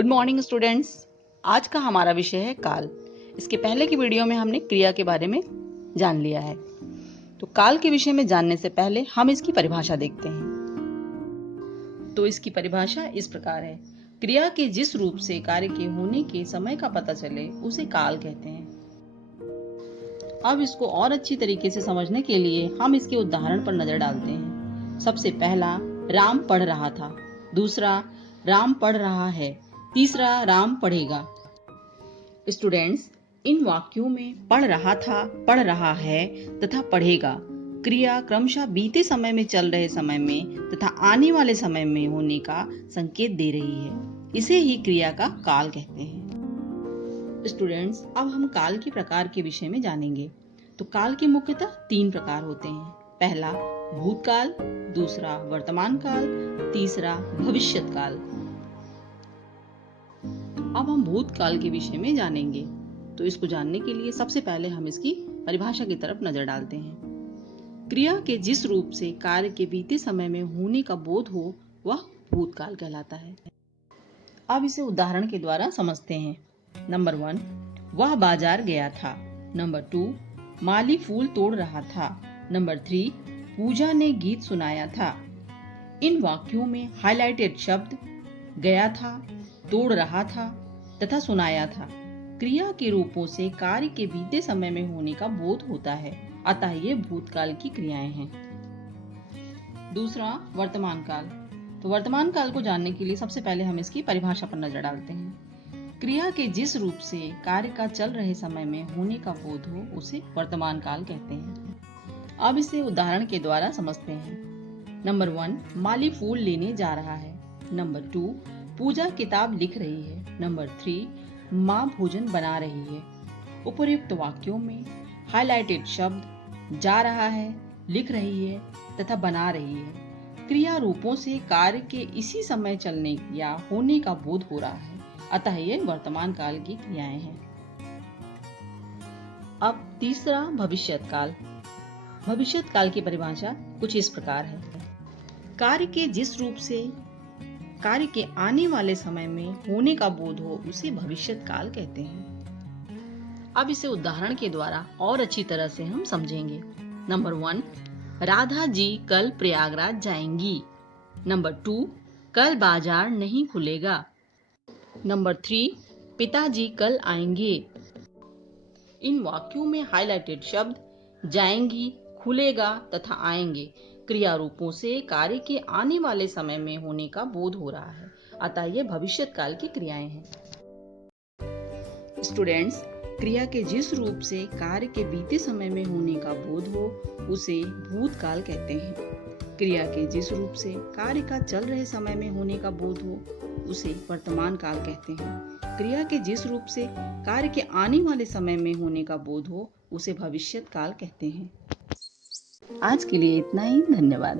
Good morning students. आज का हमारा विषय है काल। इसके पहले की वीडियो में हमने क्रिया के बारे में जान लिया है। तो काल के विषय में जानने से पहले हम इसकी परिभाषा देखते हैं। तो इसकी परिभाषा इस प्रकार है। क्रिया के जिस रूप से कार्य के होने के समय का पता चले उसे काल कहते हैं। अब इसको और अच्छी तरीके से समझने के लिए हम इसके उदाहरण पर नजर डालते हैं। सबसे पहला, राम पढ़ रहा था। दूसरा, राम पढ़ रहा है। तीसरा, राम पढ़ेगा। स्टूडेंट्स, इन वाक्यों में पढ़ रहा था, पढ़ रहा है तथा पढ़ेगा क्रिया क्रमशः बीते समय में, चल रहे समय में तथा आने वाले समय में होने का संकेत दे रही है। इसे ही क्रिया का काल कहते हैं। स्टूडेंट्स, अब हम काल के प्रकार के विषय में जानेंगे। तो काल के मुख्यतः 3 प्रकार होते हैं। पहला भूतकाल, दूसरा वर्तमान काल, तीसरा भविष्यत काल। अब हम भूतकाल के विषय में जानेंगे। तो इसको जानने के लिए सबसे पहले हम इसकी परिभाषा की तरफ नजर डालते हैं। क्रिया के जिस रूप से कार्य के बीते समय में होने का बोध हो वह भूतकाल कहलाता है। अब इसे उदाहरण के द्वारा समझते हैं। नंबर 1, वह बाजार गया था। नंबर 2, माली फूल तोड़ रहा था। नंबर 3, पूजा ने गीत सुनाया था। इन वाक्यों में हाइलाइटेड शब्द गया था, तोड़ रहा था तथा सुनाया था क्रिया के रूपों से कार्य के बीते समय में होने का बोध होता है, अतः ये भूतकाल की क्रियाएं हैं। दूसरा वर्तमान काल। तो वर्तमान काल को जानने के लिए सबसे पहले हम इसकी परिभाषा पर नजर डालते हैं। क्रिया के जिस रूप से कार्य का चल रहे समय में होने का बोध हो उसे वर्तमान काल कहते हैं। अब इसे उदाहरण के द्वारा समझते हैं। नंबर 1, माली फूल लेने जा रहा है। नंबर 2, पूजा किताब लिख रही है। नंबर 3, माँ भोजन बना रही है। उपर्युक्त वाक्यों में हाइलाइटेड शब्द जा रहा है, लिख रही है तथा बना रही है क्रिया रूपों से कार्य के इसी समय चलने या होने का बोध हो रहा है, अतः ये वर्तमान काल की क्रियाएं हैं। अब तीसरा भविष्यत काल। भविष्यत काल की परिभाषा कुछ इस प्रकार है। कार्य के जिस रूप से कार्य के आने वाले समय में होने का बोध हो उसे भविष्यत काल कहते हैं। अब इसे उदाहरण के द्वारा और अच्छी तरह से हम समझेंगे। नंबर 1, राधा जी कल प्रयागराज जाएंगी। नंबर 2, कल बाजार नहीं खुलेगा। नंबर 3, पिताजी कल आएंगे। इन वाक्यों में हाइलाइटेड शब्द जाएंगी, खुलेगा तथा आएंगे क्रिया रूपों से कार्य के आने वाले समय में होने का बोध हो रहा है, अतः ये भविष्यत काल की क्रियाएं हैं। स्टूडेंट्स, क्रिया के जिस रूप से कार्य के बीते समय में होने का बोध हो उसे भूतकाल कहते हैं। क्रिया के जिस रूप से कार्य का चल रहे समय में होने का बोध हो उसे वर्तमान काल कहते हैं। क्रिया के जिस रूप से कार्य के आने वाले समय में होने का बोध हो उसे भविष्यत काल कहते हैं। आज के लिए इतना ही। धन्यवाद।